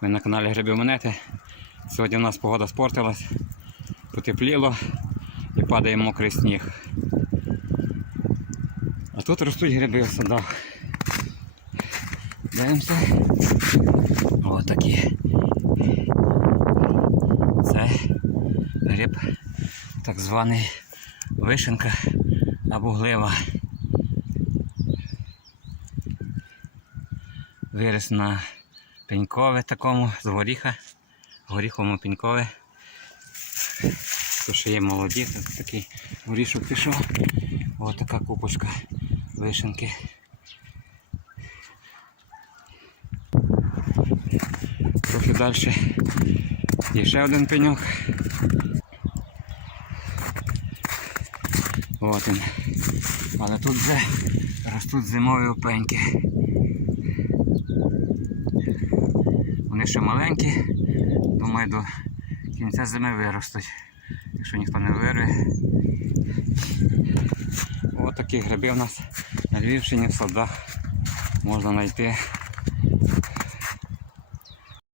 Ви на каналі Гриби Монети. Сьогодні у нас погода спортилась, потепліло і падає мокрий сніг. А тут ростуть гриби в садах. Дивимося. Ось такі. Це гриб так званий вишенка або глива. Виріс на пенькове такому з горіха. Горіховому пенькове. То ще є молоді, тут такий горішок пішов. Ось така купочка вишенки. Трохи далі є ще один пеньок. От він. Але тут вже ростуть зимові опеньки. Ще маленькі, думаю, до кінця зими виростуть, якщо ніхто не вирве. Ось такі гриби у нас на Львівщині в садах можна знайти.